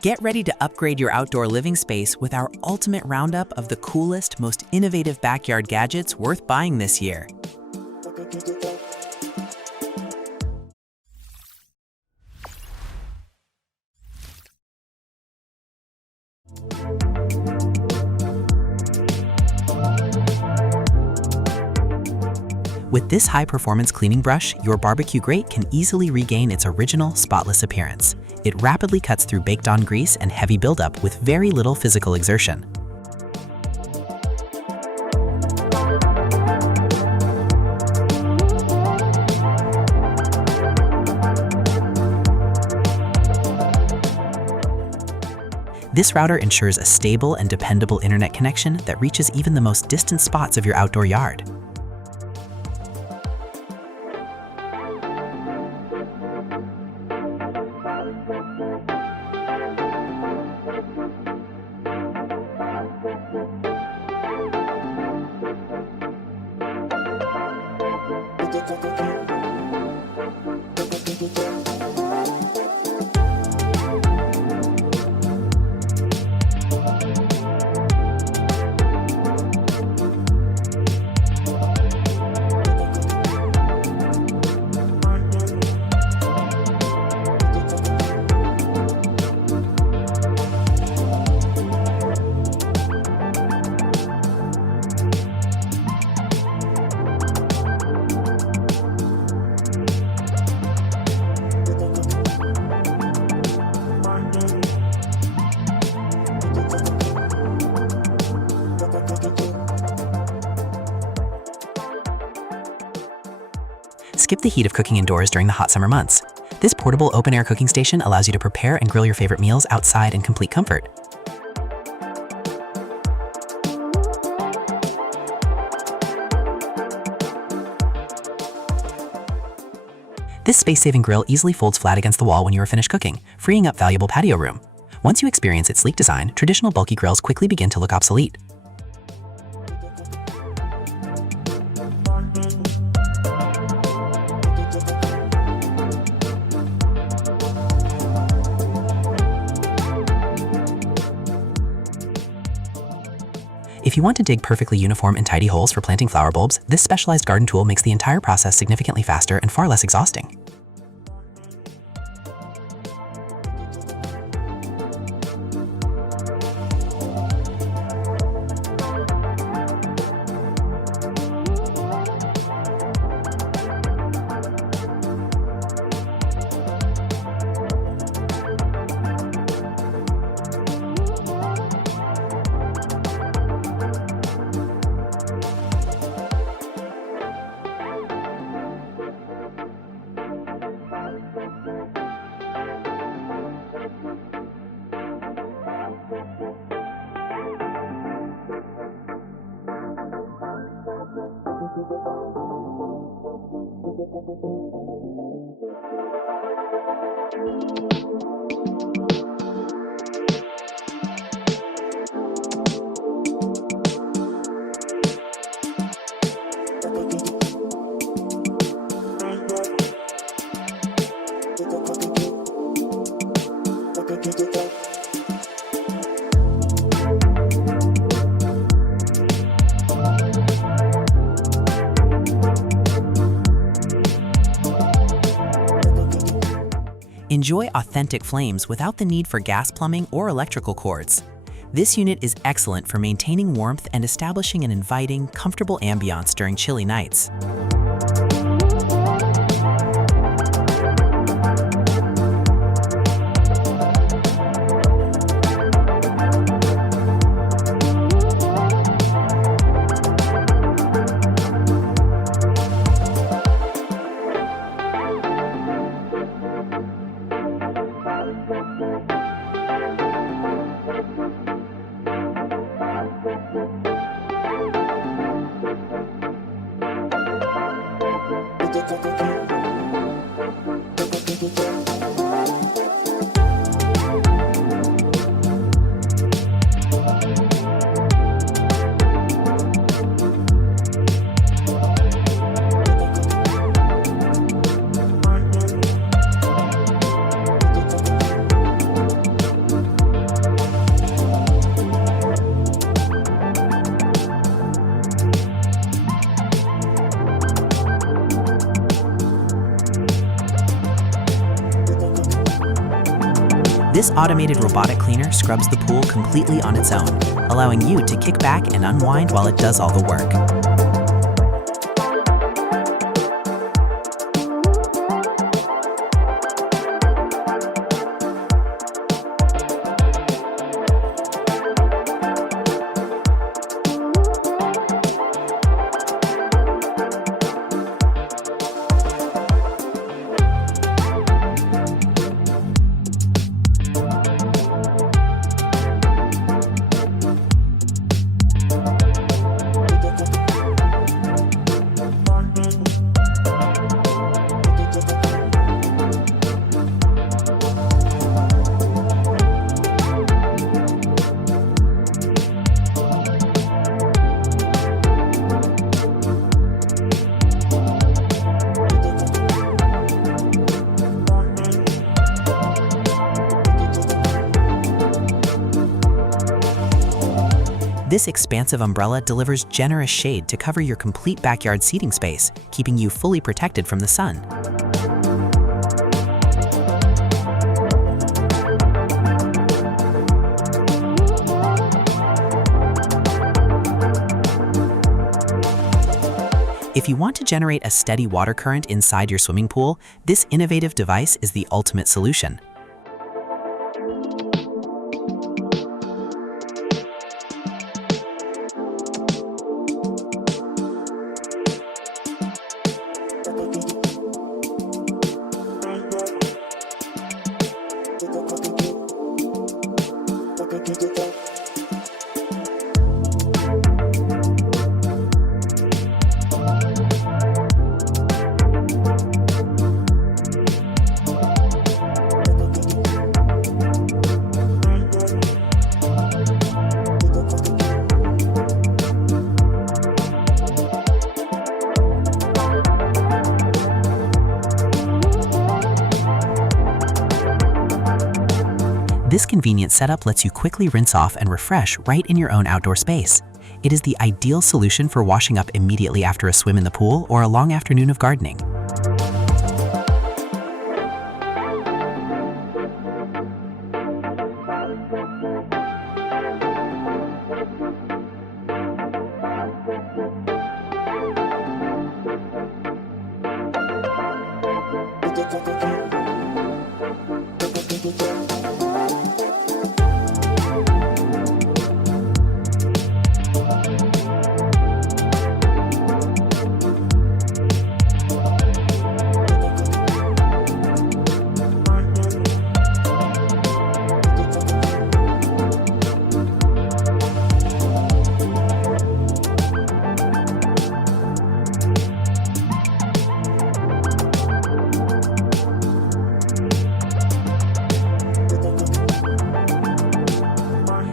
Get ready to upgrade your outdoor living space with our ultimate roundup of the coolest, most innovative backyard gadgets worth buying this year. With this high-performance cleaning brush, your barbecue grate can easily regain its original spotless appearance. It rapidly cuts through baked-on grease and heavy buildup with very little physical exertion. This router ensures a stable and dependable internet connection that reaches even the most distant spots of your outdoor yard. Skip the heat of cooking indoors during the hot summer months. This portable open-air cooking station allows you to prepare and grill your favorite meals outside in complete comfort. This space-saving grill easily folds flat against the wall when you are finished cooking, freeing up valuable patio room. Once you experience its sleek design, traditional bulky grills quickly begin to look obsolete. If you want to dig perfectly uniform and tidy holes for planting flower bulbs, this specialized garden tool makes the entire process significantly faster and far less exhausting. Enjoy authentic flames without the need for gas plumbing or electrical cords. This unit is excellent for maintaining warmth and establishing an inviting, comfortable ambiance during chilly nights. This automated robotic cleaner scrubs the pool completely on its own, allowing you to kick back and unwind while it does all the work. This expansive umbrella delivers generous shade to cover your complete backyard seating space, keeping you fully protected from the sun. If you want to generate a steady water current inside your swimming pool, this innovative device is the ultimate solution. This convenient setup lets you quickly rinse off and refresh right in your own outdoor space. It is the ideal solution for washing up immediately after a swim in the pool or a long afternoon of gardening.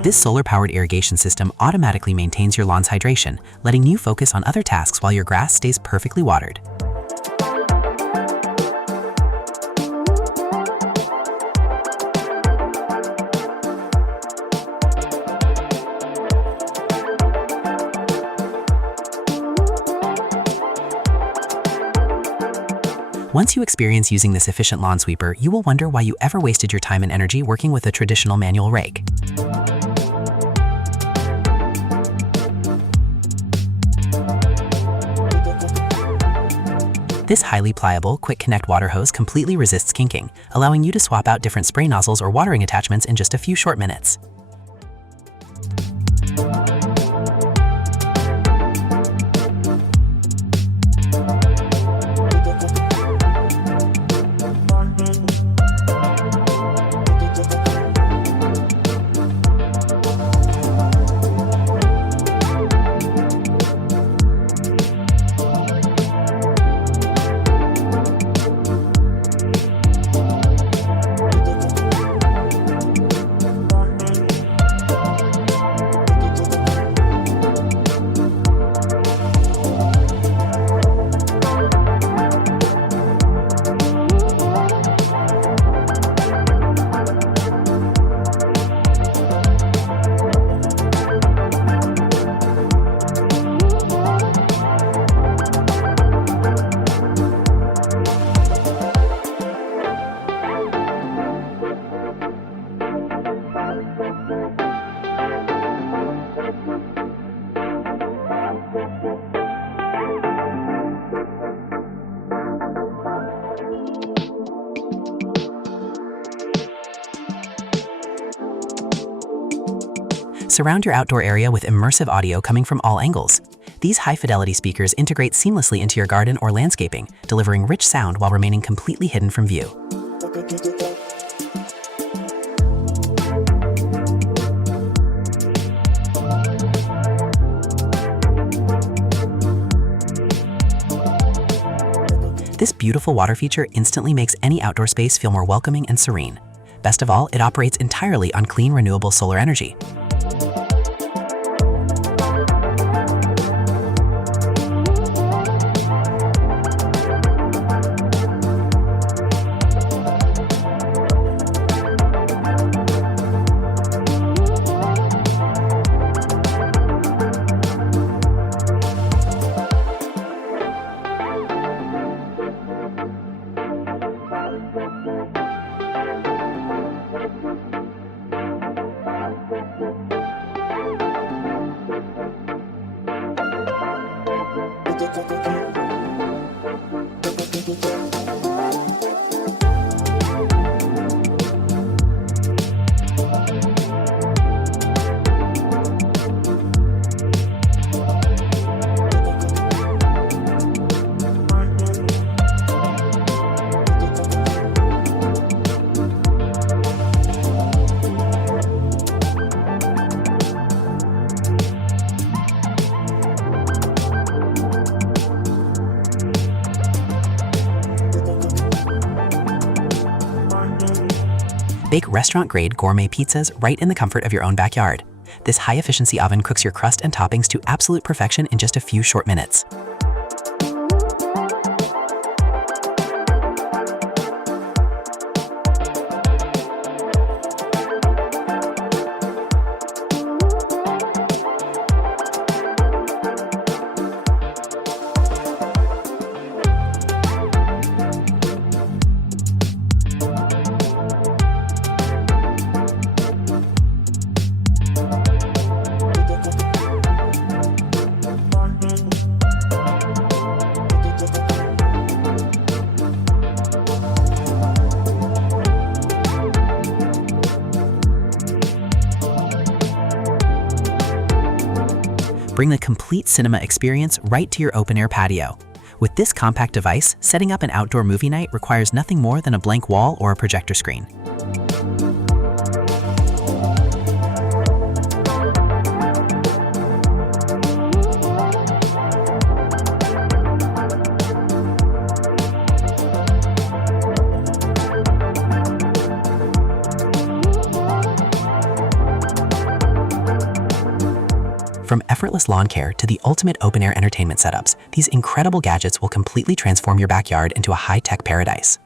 This solar-powered irrigation system automatically maintains your lawn's hydration, letting you focus on other tasks while your grass stays perfectly watered. Once you experience using this efficient lawn sweeper, you will wonder why you ever wasted your time and energy working with a traditional manual rake. This highly pliable, quick-connect water hose completely resists kinking, allowing you to swap out different spray nozzles or watering attachments in just a few short minutes. Surround your outdoor area with immersive audio coming from all angles. These high-fidelity speakers integrate seamlessly into your garden or landscaping, delivering rich sound while remaining completely hidden from view. This beautiful water feature instantly makes any outdoor space feel more welcoming and serene. Best of all, it operates entirely on clean, renewable solar energy. Bake restaurant-grade gourmet pizzas right in the comfort of your own backyard. This high-efficiency oven cooks your crust and toppings to absolute perfection in just a few short minutes. Bring the complete cinema experience right to your open-air patio. With this compact device, setting up an outdoor movie night requires nothing more than a blank wall or a projector screen. From effortless lawn care to the ultimate open-air entertainment setups, these incredible gadgets will completely transform your backyard into a high-tech paradise.